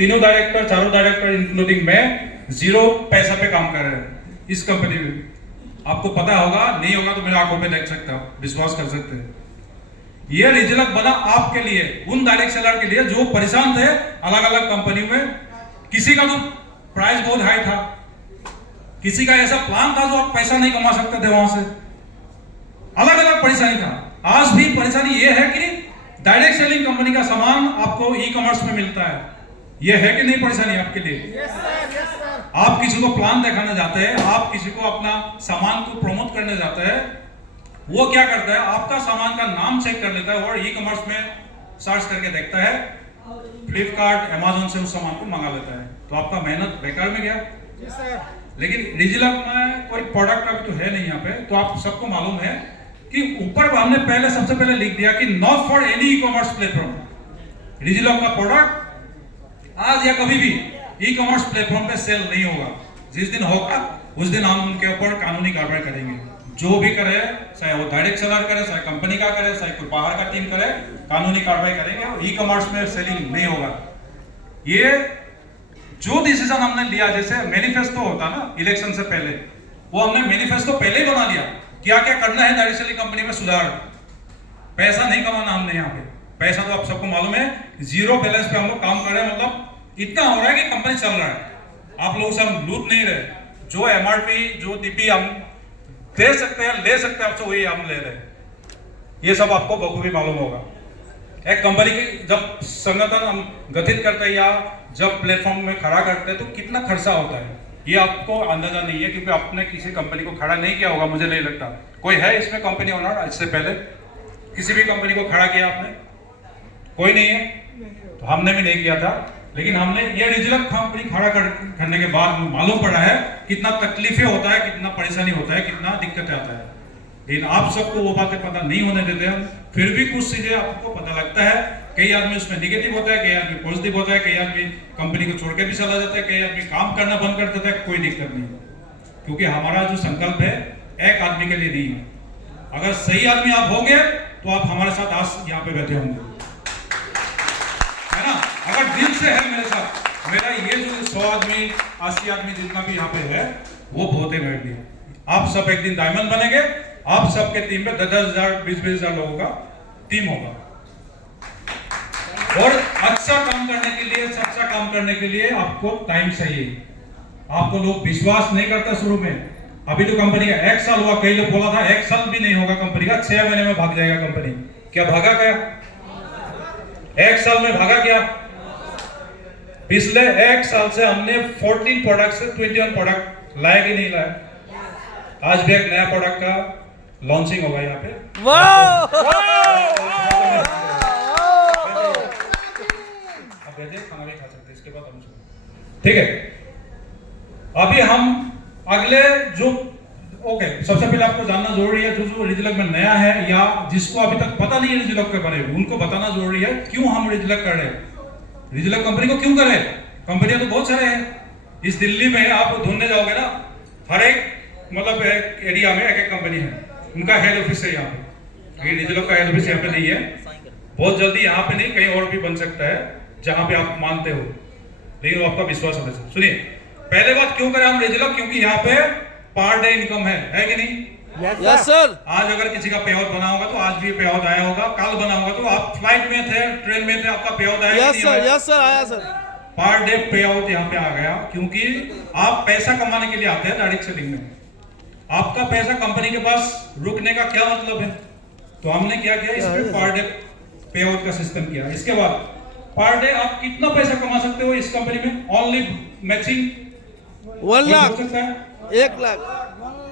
तीनों डायरेक्टर, चारों director including मैं 0 पैसा पे काम कर रहे हैं इस कंपनी में। आपको पता होगा, नहीं होगा तो मेरे आंखों पे देख सकते हो, विश्वास कर सकते हैं। ये रिजलक बना आपके लिए, उन डायरेक्ट सेलर के लिए जो परेशान थे अलग अलग कंपनी में। किसी का तो प्राइस बहुत हाई था, किसी का ऐसा प्लान था जो आप पैसा नहीं कमा सकते थे वहां से, अलग अलग परेशानी था। आज भी परेशानी ये है कि डायरेक्ट सेलिंग कंपनी का सामान आपको ई कॉमर्स में मिलता है। ये है कि नहीं परेशानी आपके लिए? आप किसी को प्लान दिखाने जाते हैं, आप किसी को अपना सामान को प्रमोट करने जाते हैं, वो क्या करता है, आपका सामान का नाम चेक कर लेता है और ई कॉमर्स में सर्च करके देखता है, फ्लिपकार्ट, अमेज़न से उस सामान को मंगा लेता है। तो आपका मेहनत बेकार में गया। लेकिन रिजलक में कोई प्रोडक्ट अभी तो है नहीं यहाँ पे, तो आप सबको मालूम है कि ऊपर हमने सबसे पहले लिख दिया कि not for any e commerce platform. रिजलक का प्रोडक्ट आज या कभी भी ई कॉमर्स प्लेटफॉर्म पे सेल नहीं होगा। जिस दिन होगा उस दिन हम उनके ऊपर कानूनी कार्रवाई करेंगे। जो भी करे, चाहे वो डायरेक्ट सेलर करे, चाहे कंपनी का करे, चाहे कोई बाहर का टीम करे, कानूनी कार्रवाई करेंगे और ई कॉमर्स में सेलिंग नहीं होगा। ये जो डिसीजन हमने लिया, जैसे मैनिफेस्टो होता ना इलेक्शन से पहले, वो हमने मैनिफेस्टो पहले ही बना लिया, क्या क्या करना है डायरेक्ट सेलिंग कंपनी में सुधार। पैसा नहीं कमाना हमने यहाँ पे, पैसा तो आप सबको मालूम है 0 बैलेंस पे हम लोग काम कर रहे हैं। मतलब इतना हो रहा है कि कंपनी चल रहा है, आप लोग से हम लूट नहीं रहे। जो एमआरपी, जो डीपी हम दे सकते हैं, ले सकते हैं आपसे, वही हम ले रहे हैं। ये सब आपको बखूबी मालूम होगा। एक कंपनी की जब संगठन हम गठित करते हैं या जब प्लेटफॉर्म में खड़ा करते हैं तो कितना खर्चा होता है, ये आपको अंदाजा नहीं है, क्योंकि आपने किसी कंपनी को खड़ा नहीं किया होगा। मुझे नहीं लगता कोई है इसमें कंपनी ओनर इससे पहले किसी भी कंपनी को खड़ा किया आपने, कोई नहीं है। तो हमने भी नहीं किया था, लेकिन हमने ये रिजलक कंपनी खड़ा करने के बाद मालूम पड़ा है कितना तकलीफें होता है, कितना परेशानी होता है, कितना दिक्कतें आता है। लेकिन आप सबको वो बातें पता नहीं होने देते हैं। फिर भी कुछ चीजें आपको पता लगता है। कई आदमी उसमें निगेटिव होता है, कई आदमी पॉजिटिव होता है, कई आदमी कंपनी को छोड़ के भी चला जाता है, कई आदमी काम करना बंद कर देता है। कोई दिक्कत नहीं, क्योंकि हमारा जो संकल्प है एक आदमी के लिए नहीं है। अगर सही आदमी आप होंगे तो आप हमारे साथ आज यहाँ पे बैठे होंगे, है ना? अगर दिल से है मेरे साथ, मेरा ये जो 100 आदमी 80 आदमी जितना भी यहाँ पे है वो बहुत है मेरे लिए। आप सब एक दिन डायमंड बनेंगे, आप सबके टीम में 10,000 20,000 लोगों का टीम होगा। और अच्छा काम करने के लिए, अच्छा काम करने के लिए आपको टाइम चाहिए। आपको लोग विश्वास नहीं करता शुरू में। अभी तो कंपनी का 1 साल हुआ, कई लोग बोला था 1 साल भी नहीं होगा कंपनी का, 6 महीने में भाग जाएगा कंपनी। क्या भागा क्या? 1 साल में भागा क्या? पिछले 1 साल से हमने 14 प्रोडक्ट से 21 प्रोडक्ट लाए कि नहीं लाए? आज भी एक नया प्रोडक्ट का लॉन्चिंग होगा यहाँ पे। खाना भी खा सकते, इसके बाद हम ठीक है। अभी हम अगले जो ओके, सबसे पहले आपको जानना जरूरी है जो रिजलक में नया है या जिसको अभी तक पता नहीं है रिजलक के बारे में, उनको बताना जरूरी है क्यों हम रिजलक कर रहे हैं। रिजलक कंपनी को क्यों कर रहे हैं? कंपनियां तो बहुत सारे हैं। इस दिल्ली में आप ढूंढने जाओगे ना, हर एक मतलब एक एरिया में एक एक कंपनी है, उनका हेड ऑफिस है यहाँ पे। रिजलक का हेड ऑफिस यहाँ पे नहीं है। बहुत जल्दी यहाँ पे नहीं, कहीं और भी बन सकता है जहां पे आप मानते हो, लेकिन वो आपका विश्वास होना चाहिए। सुनिए, पहले बात क्यों करें हम रिजलक? क्योंकि यहाँ पे पर डे इनकम है कि नहीं? Yes sir. आज अगर किसी का पे आउट बना होगा तो आज भी पे आउट आया होगा, कल बना होगा तो आप फ्लाइट में थे, ट्रेन में थे, आपका पे आउट आया। यस सर, यस सर, आया सर। पर डे पे आउट यहाँ पे आ गया, क्योंकि आप पैसा कमाने के लिए आते हैं डायरेक्ट सेलिंग में। आपका पैसा कंपनी के पास रुकने का क्या मतलब है? तो हमने क्या किया, इसमें पर डे पे आउट का सिस्टम किया। इसके बाद पर डे आप कितना पैसा कमा सकते हो इस कंपनी में? ओनली मैचिंग 1 लाख, हो सकता है। 1 लाख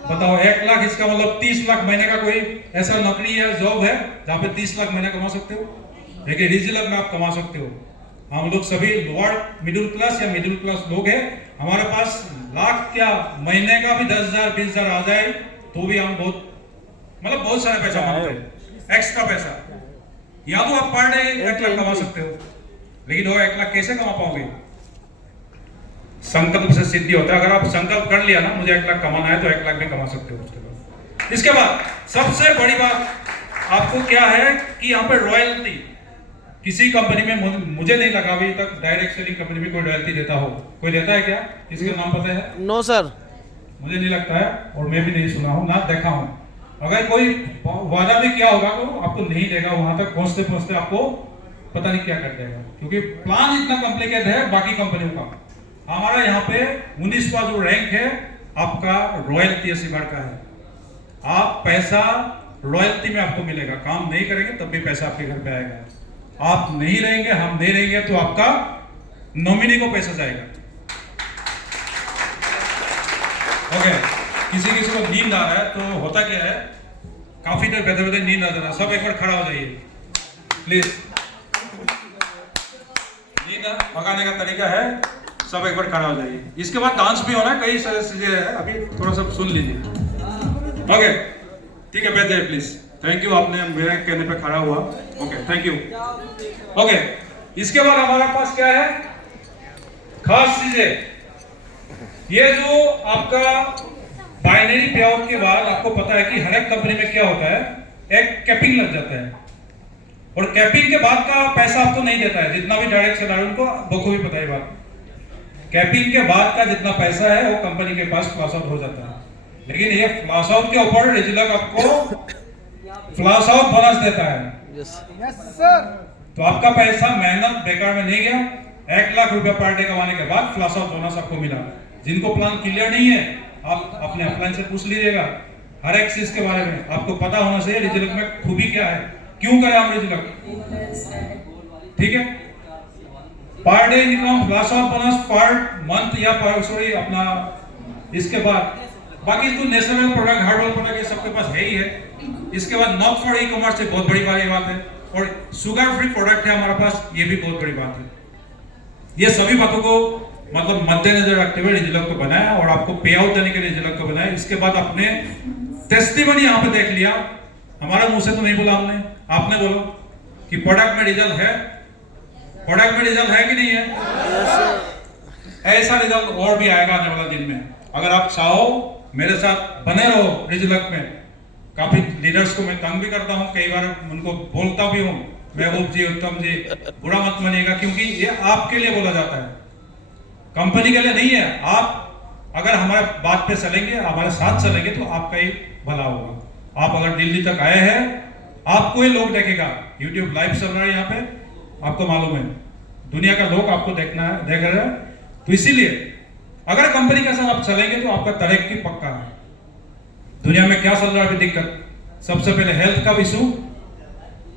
बताओ, 1 लाख, इसका मतलब 30 लाख महीने का कोई ऐसा नौकरी है, जॉब है जहां पे 30 लाख महीने कमा सकते हो? लेकिन रिजलक में आप कमा सकते हो। हम लोग सभी लोअर मिडिल क्लास या मिडिल क्लास लोग हैं, हमारे पास लाख क्या महीने का भी 10,000 20,000 आ जाए तो भी हम बहुत सारे पैसा कमाते हैं, एक्स्ट्रा पैसा। या तो आप पर डे 1 लाख कमा सकते हो, लेकिन वो 1 लाख कैसे कमा पाओगे? संकल्प से सिद्धि होता है। अगर आप संकल्प कर लिया ना मुझे 1 लाख कमाना है, तो 1 लाख भी कमा सकते हो। इसके बाद सबसे बड़ी बात आपको क्या है कि यहाँ पे रॉयल्टी किसी कंपनी में मुझे नहीं लगा अभी तक डायरेक्ट सेलिंग कंपनी में कोई रॉयल्टी देता हो। कोई देता है क्या? इसका नाम पता है? No sir. मुझे नहीं लगता है और मैं भी नहीं सुना हूँ ना देखा हूँ। अगर कोई वादा भी किया होगा तो आपको नहीं देगा, वहां तक पहुंचते पहुंचते आपको पता नहीं क्या कर देगा, क्योंकि प्लान इतना कॉम्प्लिकेटेड है बाकी कंपनियों का। हमारा यहाँ पे 19वां जो रैंक है आपका रॉयल्टी एसीबार का है। आप पैसा रॉयल्टी में आपको मिलेगा, काम नहीं करेंगे तब भी पैसा आपके घर पे आएगा। आप नहीं रहेंगे, हम नहीं रहेंगे तो आपका नॉमिनी को पैसा जाएगा। ओके, किसी किसी को नींद आ रहा है तो होता क्या है, काफी देर बैठे बैठे नींद आ जा रहा है। सब एक बार खड़ा हो जाइए प्लीज। नींद भगाने का तरीका है, सब एक बार खड़ा हो जाइए। इसके बाद डांस भी होना है, कई सारी चीजें है, अभी थोड़ा सा सुन लीजिए। ओके ठीक है, बैठ जाइए प्लीज। थैंक यू, आपने मेरे कहने पे खड़ा हुआ। Okay thank you. ओके, इसके बाद हमारे पास क्या है, खास चीजें। ये जो आपका बाइनरी पे आउट के बाद आपको पता है कि हर एक कंपनी में क्या होता है, एक कैपिंग लग जाता है, और कैपिंग के बाद का पैसा आपको नहीं देता है। जितना भी डायरेक्ट सेलर उनको बखूबी पता है बात, कैपिंग के बाद का जितना पैसा है वो कंपनी के पास फ्लैश आउट हो जाता है। लेकिन ये फ्लैश आउट के ऊपर रेजिलक आपको फ्लैश आउट बोनस देता है। Yes sir. तो आपका पैसा मेहनत बेकार में नहीं गया। 1 लाख रुपया पर डे कमाने के बाद फ्लैश आउट बोनस आपको मिला। जिनको प्लान क्लियर नहीं है आप अपने अपलाइन से पूछ लीजिएगा, हर एक चीज के बारे में आपको पता होना चाहिए। रेजिलक में खूबी क्या है, क्यों करें हम रेजिलक, ठीक है। Per day income, flash out bonus per month या पर सॉरी अपना, इसके बाद बाकी तो नेशनल प्रोडक्ट, हार्डवेयर प्रोडक्ट ये सबके पास है ही है। इसके बाद नॉट फॉर ई कॉमर्स एक बहुत बड़ी बात है, और शुगर फ्री प्रोडक्ट है हमारे पास, ये भी बहुत बड़ी बात है। ये सभी बातों को मतलब मद्देनजर रखते हुए रेजिलक को बनाया और आपको पे आउट देने के लिए रेजिलक को बनाया। इसके बाद आपने टेस्टिमनी यहाँ पे देख लिया, हमारा मुंह से तो नहीं बोला हमने, आपने बोलो कि प्रोडक्ट में रिजल्ट है, प्रोडक्ट में रिजल्ट है कि नहीं है। ऐसा रिजल्ट और भी आएगा आने वाला दिन में। अगर आप चाहो मेरे साथ बने रहो रेजिलक में। काफी लीडर्स को मैं तंग भी करता हूँ, कई बार उनको बोलता भी हूँ, महबूब जी, उत्तम जी, बुरा मत मानिएगा, क्योंकि ये आपके लिए बोला जाता है, कंपनी के लिए नहीं है। आप अगर हमारे बात पे चलेंगे, हमारे साथ चलेंगे तो आपका ही भला होगा। आप अगर दिल्ली तक आए हैं, आपको ही लोग देखेगा, YouTube लाइव चल रहा है यहाँ पे, आपको मालूम है दुनिया का लोग आपको देखना है, देख रहे हैं। तो इसीलिए अगर कंपनी के साथ आप चलेंगे तो आपका तरक्की पक्का है। दुनिया में क्या चल रहा है अभी दिक्कत, सबसे पहले हेल्थ का इशू,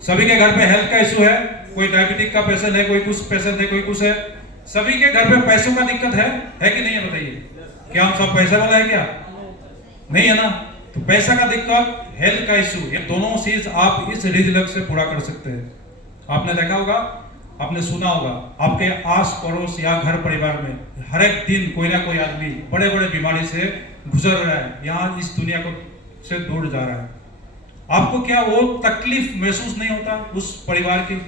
सभी के घर पे हेल्थ का इशू है। कोई डायबिटिक का पेशेंट है, कोई कुछ पेशेंट है, कोई कुछ है, सभी के घर पे पैसों का दिक्कत है कि नहीं है बताइए। क्या हम सब पैसे वाला है क्या? नहीं है ना। तो पैसा का दिक्कत, हेल्थ का इशू, ये दोनों चीज आप इस रेजिलक से पूरा कर सकते हैं। आपने देखा होगा, आपने सुना होगा, आपके आस पड़ोस या घर परिवार में हर एक दिन कोई ना कोई आदमी बड़े बड़े बीमारी से गुजर रहा है, यहाँ इस दुनिया को से दूर जा रहा है। आपको क्या वो तकलीफ महसूस नहीं होता उस परिवार की?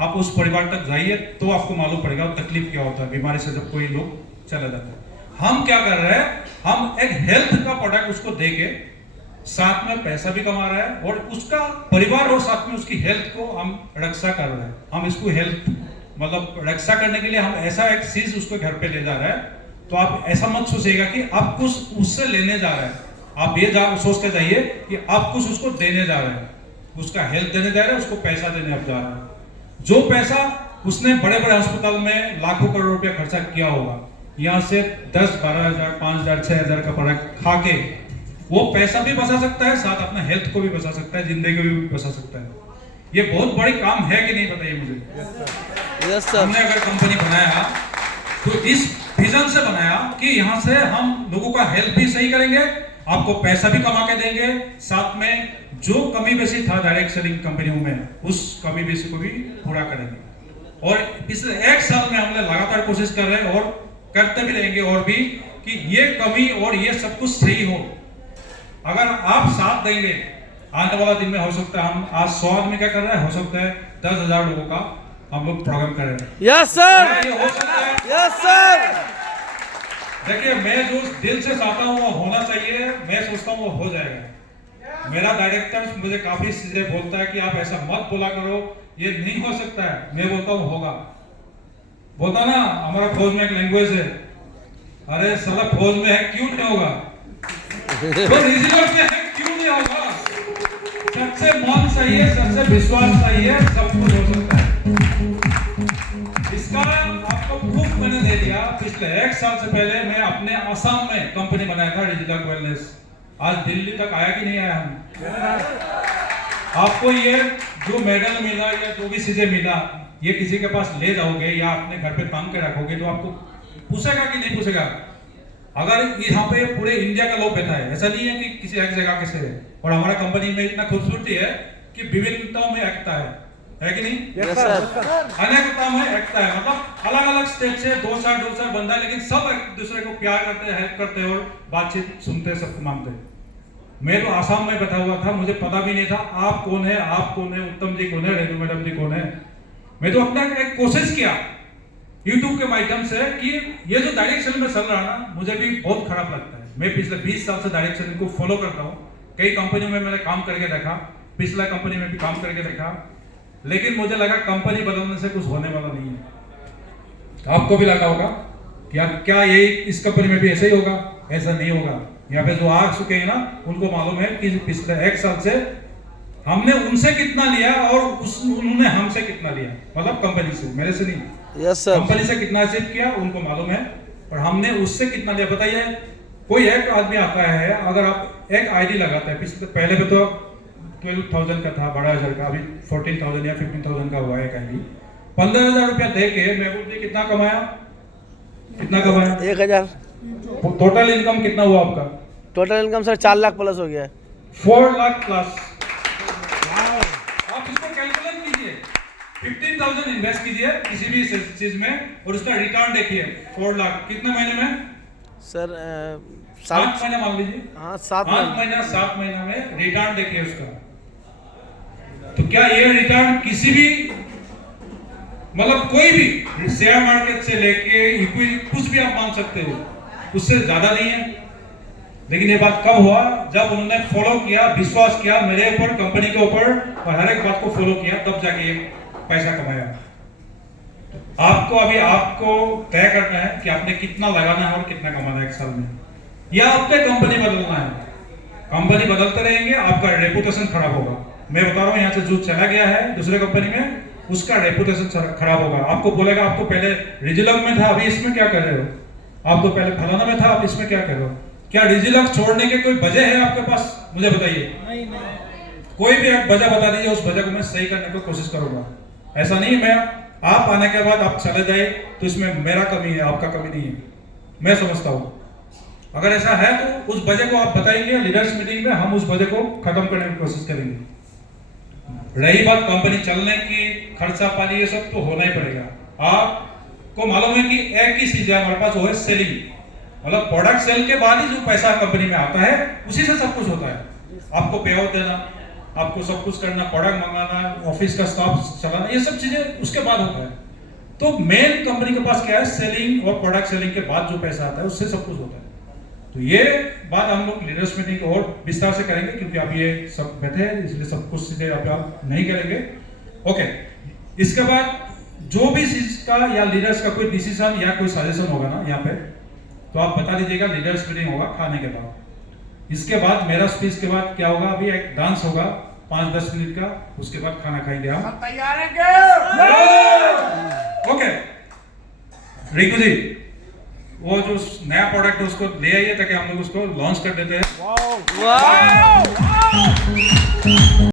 आप उस परिवार तक जाइए तो आपको मालूम पड़ेगा तकलीफ क्या होता है बीमारी से जब कोई लोग चला जाता है। हम क्या कर रहे हैं, हम एक हेल्थ का प्रोडक्ट उसको देके साथ में पैसा भी कमा रहा है और उसका परिवार और साथ में उसकी हेल्थ को हम रक्षा कर रहे हैं। हम इसको हेल्थ मतलब रक्षा करने के लिए हम ऐसा एक चीज उसको घर पे ले जा रहे हैं। तो आप ऐसा मत सोचिएगा कि आप कुछ उससे लेने जा रहे हैं, आप ये सोच के जाइए कि आप कुछ उसको देने जा रहे हैं, उसका हेल्थ देने जा रहे हैं, उसको पैसा देने आप जा रहे हैं। जो पैसा उसने बड़े बड़े अस्पताल में लाखों करोड़ रुपया खर्चा किया होगा, यहाँ से 10-12 हजार 5 हजार 6 हजार का प्रोडक्ट खा के वो पैसा भी बचा सकता है, साथ अपना हेल्थ को भी बचा सकता है, जिंदगी को भी बचा सकता है। ये बहुत बड़ी काम है कि नहीं बताइए मुझे। Yes sir. हमने अगर कंपनी बनाया तो इस विजन से बनाया कि यहाँ से हम लोगों का हेल्थ भी सही करेंगे, आपको पैसा भी कमा के देंगे, साथ में जो कमी बेसी था डायरेक्ट सेलिंग कंपनियों में उस कमी बेसी को भी पूरा करेंगे। और पिछले 1 साल में हमने लगातार कोशिश कर रहे हैं और करते भी रहेंगे और भी कि ये कमी और ये सब कुछ सही हो। अगर आप साथ देंगे, आने वाला दिन में हो सकता है हम आज 100 आदमी का कर रहे हैं, हो सकता है 10,000 लोगों का हम लोग प्रोग्राम कर रहे हैं। Yes sir. ये हो सकता है। Yes sir. देखिए, मैं जो दिल से चाहता हूँ वो होना चाहिए, मैं सोचता हूँ वो हो जाएगा। मेरा डायरेक्टर मुझे काफी चीजें बोलता है कि आप ऐसा मत बोला करो ये नहीं हो सकता है, मैं बोलता हूँ होगा। बोलता ना हमारा फौज में एक लैंग्वेज है, अरे साला फौज में है क्यों नहीं होगा, तो रीजनल में है क्यों नहीं होगा। सबसे मन सही है, सबसे विश्वास सही है, सब कुछ हो सकता है। इसका आपको प्रूफ मैंने दे दिया। पिछले 1 साल से पहले मैं अपने असम में कंपनी बनाया था डिजिटल वेलनेस, आज दिल्ली तक आया कि नहीं आया हम। आपको ये जो मेडल मिला या जो भी चीजें मिला, ये किसी के पास ले जाओगे या अपने घर पे टांग के रखोगे तो आपको पूछेगा कि नहीं पूछेगा। अगर यहाँ पे पूरे इंडिया का लोग बैठा है, ऐसा नहीं है कि किसी एक जगह के से है। और हमारा कंपनी में इतना खूबसूरती है कि विविधताओं में एकता है कि नहीं? Yes sir. अनेकता में एकता है, मतलब अलग अलग स्टेट से दो चार बंदा, लेकिन सब एक दूसरे को प्यार करते हैं, हेल्प करते हैं और बातचीत सुनते हैं, सबको मानते हैं। मैं तो आसाम में बैठा हुआ था, मुझे पता भी नहीं था आप कौन है, उत्तम जी कौन है, रेणु मैडम जी कौन है। मैं तो अपना एक कोशिश किया YouTube के माध्यम से कि ये जो डायरेक्शन में चल रहा ना, मुझे भी बहुत खराब लगता है। मैं पिछले 20 साल से डायरेक्शन को फॉलो करता हूँ, कई कंपनियों में मैंने काम करके देखा, पिछला कंपनी में भी काम करके देखा, लेकिन मुझे लगा कंपनी बदलने से कुछ होने वाला नहीं है। आपको भी लगा होगा क्या ये इस कंपनी में भी ऐसा ही होगा? ऐसा नहीं होगा। यहाँ पे जो आ चुके हैं ना, उनको मालूम है कि पिछले 1 साल से हमने उनसे कितना लिया और उन्होंने हमसे कितना लिया, मतलब कंपनी से, मेरे से नहीं। Yes sir. कंपनी से कितना अचीव किया उनको मालूम है, और हमने उससे कितना लिया। बताइए, कोई एक आदमी आता है, अगर आप एक आईडी लगाते हैं, पिछले पहले में तो 12,000 का था, 12,000 का, अभी 14,000 या 15,000 का हुआ है एक आईडी। 15,000 रुपया दे के महबूब जी कितना कमाया? 1,000। टोटल इनकम कितना हुआ आपका? Total income sir 4 lakh plus हो गया है। 4 लाख प्लस। आप इसको कैलकुलेट कीजिए, 15,000 इन्वेस्ट कीजिए किसी भी चीज में और उसका रिटर्न देखिए। 4 लाख कितने महीने में? सर 7 महीने मान लीजिए। हाँ 7 महीने। 7 महीना में रिटर्न देखिए उसका। तो क्या ये रिटर्न किसी भी, मतलब कोई भी शेयर मार्केट से लेके इक्विटी कुछ भी आप मान सकते हो, उससे ज्यादा नहीं है। लेकिन ये बात कब हुआ? जब उन्होंने फॉलो किया, विश्वास किया मेरे ऊपर, कंपनी के ऊपर, और हर एक बात को फॉलो किया, तब जाके ये पैसा कमाया। आपको तय करना है कि आपने कितना लगाना है और कितना कमाना है 1 साल में, या आपने कंपनी बदलना है। कंपनी बदलते रहेंगे, आपका रेपुटेशन खराब होगा। मैं बता रहा हूँ, यहाँ से जो चला गया है दूसरे कंपनी में, उसका रेपुटेशन खराब होगा। आपको बोलेगा आप तो पहले रिजिलम में था, अभी इसमें क्या कर रहे हो? आप तो पहले फलाना में था, आप इसमें क्या कर रहे हो? क्या रिजिलम छोड़ने के कोई वजह है आपके पास? मुझे बताइए। नहीं। कोई भी एक वजह बता दीजिए, उस वजह को मैं सही करने की कोशिश करूंगा। ऐसा नहीं मैं आप आने के बाद आप चले जाए तो इसमें मेरा कमी है, आपका कमी नहीं है, मैं समझता हूं। अगर ऐसा है तो उस वजह को आप बताएंगे, लीडर्स मीटिंग में हम उस वजह को खत्म करने की कोशिश करेंगे। रही बात कंपनी चलने की, खर्चा पानी, ये सब तो होना ही पड़ेगा। आपको मालूम है कि एक ही चीज है हमारे पास, वो है सेलिंग। मतलब प्रोडक्ट सेल के बाद ही जो पैसा कंपनी में आता है, उसी से सब कुछ होता है। आपको पे आउट देना, आपको सब कुछ करना, प्रोडक्ट मंगाना, ऑफिस का स्टाफ चलाना, ये सब चीजें उसके बाद होता है। तो मेन कंपनी के पास क्या है? सेलिंग, और प्रोडक्ट सेलिंग के बाद जो पैसा आता है उससे सब कुछ होता है। तो ये बात हम लोग लीडर्स मीटिंग और विस्तार से करेंगे, क्योंकि आप ये सब बैठे हैं, इसलिए सब कुछ चीजें आप नहीं करेंगे। ओके, इसके बाद जो भी चीज का या लीडर्स का कोई डिसीजन या कोई सजेशन होगा ना यहाँ पे, तो आप बता दीजिएगा। लीडर्स मीटिंग होगा खाने के बाद। इसके बाद मेरा स्पीच के बाद क्या होगा? अभी एक डांस होगा 5-10 मिनट का, उसके बाद खाना खाएंगे हम। तैयार हैं क्या? ओके रिकू जी, वो जो नया प्रोडक्ट है उसको ले आइए ताकि हम लोग उसको लॉन्च कर देते हैं। वाह।